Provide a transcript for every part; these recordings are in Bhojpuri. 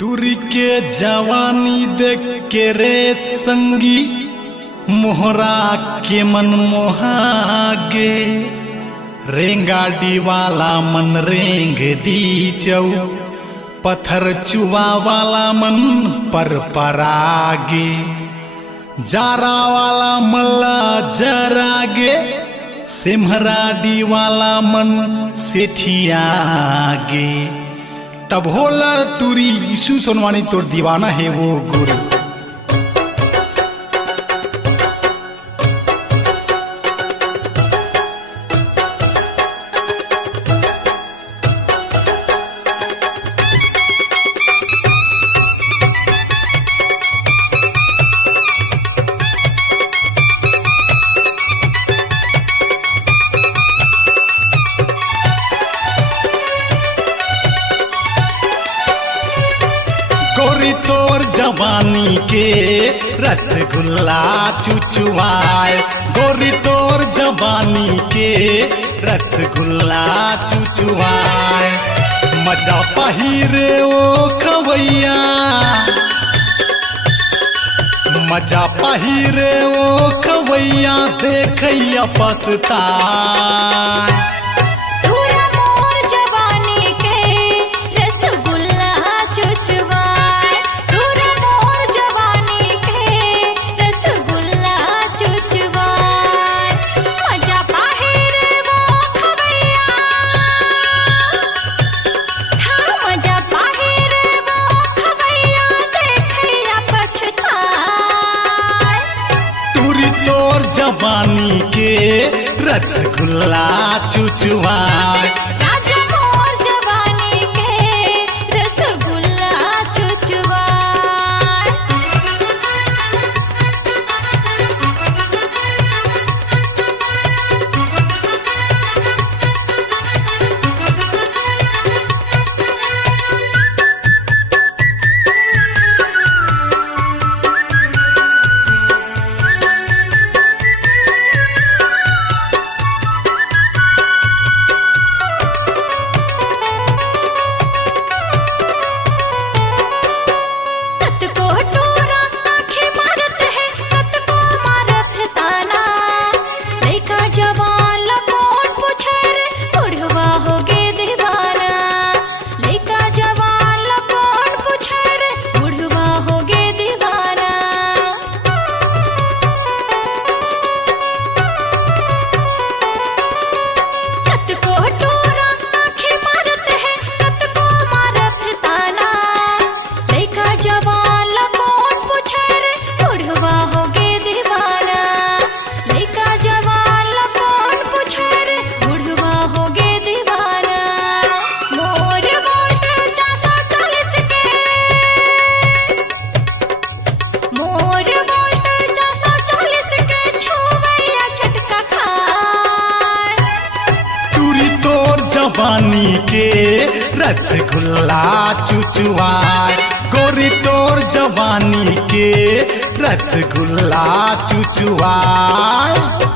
टूरी के जवानी देख के रे संगी मोहरा के मन मोहागे रेंगाडी वाला मन रेंग दी चौ पत्थर चुवा वाला मन पर परागे जारा वाला मल्ला जरागे सिमहराडी वाला मन सेठियागे तब होला टूरी यीशु सोनवानी तोर दीवाना है वो गुरु। गोरी तोर जवानी के रसगुल्ला चुचुआए गोरी तोर जवानी के रसगुल्ला चुचुआए मजा पहिरे ओ खवैया मजा पहिरे ओ खवैया देखैया पछताए जवानी के रसगुल्ला चुचुआए राजा मोर जवानी के रसगुल्ला चुचुआए। जवानी के रसगुल्ला चुचुआए गोरी तोर जवानी के रसगुल्ला चुचुआए।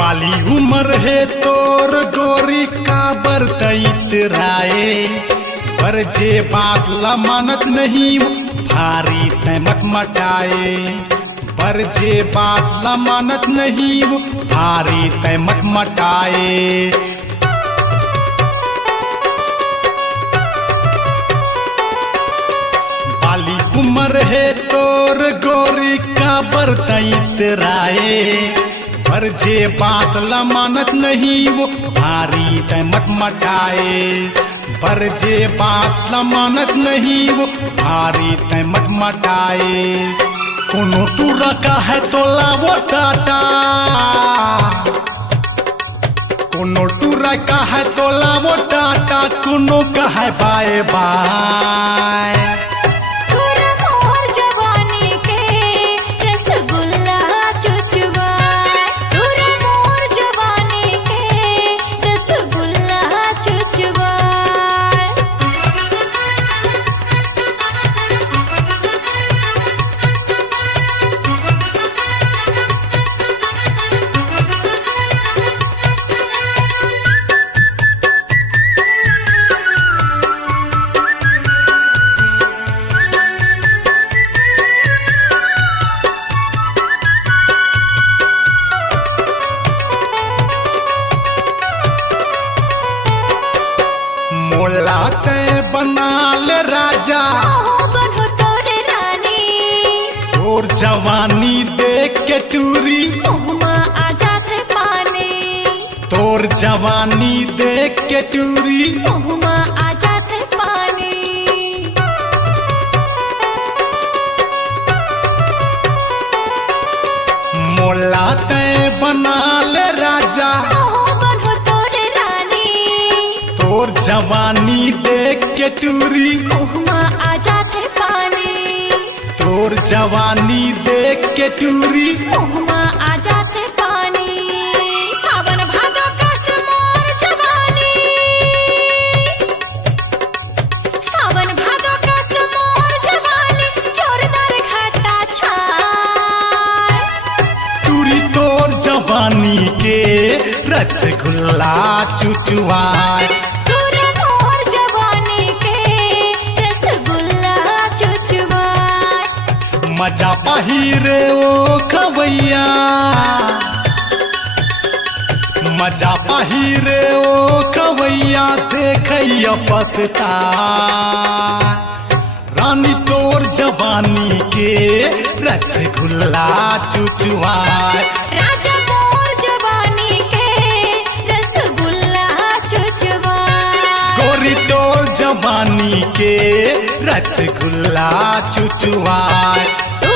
बाली उम्र है तोर गोरी का बरतैत राय पर जे बात लमानत नहीं भारी तैमक मटाए पर जे बात लमानत नहीं भारी तैमक मटाए। बाली उम्र है तोर गोरी का बरतैत राय पर जे बात लमानत नहीं वो भारी तैमक मटाए पर जे बात लमानत नहीं वो भारी तैमक मटाए। कोनो टूरा का है तोला वो टाटा कोनो टूरा का है तोला वो टाटा कोनो का है बाय बाय। टूर मोर राजा ओहो बनो तोरे रानी तोर जवानी देख के टूरी मुहमा आ जाते पानी तोर जवानी देख के टूरी मुहमा आ जाते पानी मोला तय बना ले राजा ओहो बनो तोरे रानी तोर जवानी देख के टूरी मुहमा आ जाते पानी तोर जवानी देख के टूरी मुहमा आ जाते पानी सावन भादो का मोर जवानी सावन भादो का मोर जवानी जोरदार घाटा छाय टूरी तोर जवानी के रसगुल्ला चुचुआए तोरे मोर जवानी के रसगुल्ला चुचुआय मजा पहिरे ओ खवैया मजा पहिरे ओ खवैया देखैया पसता रानी तोर जवानी के रसगुल्ला चुचुआए राजा मोर जवानी के रसगुल्ला चुचुआय गोरी तोर जवानी के रसगुल्ला चुचुआए तू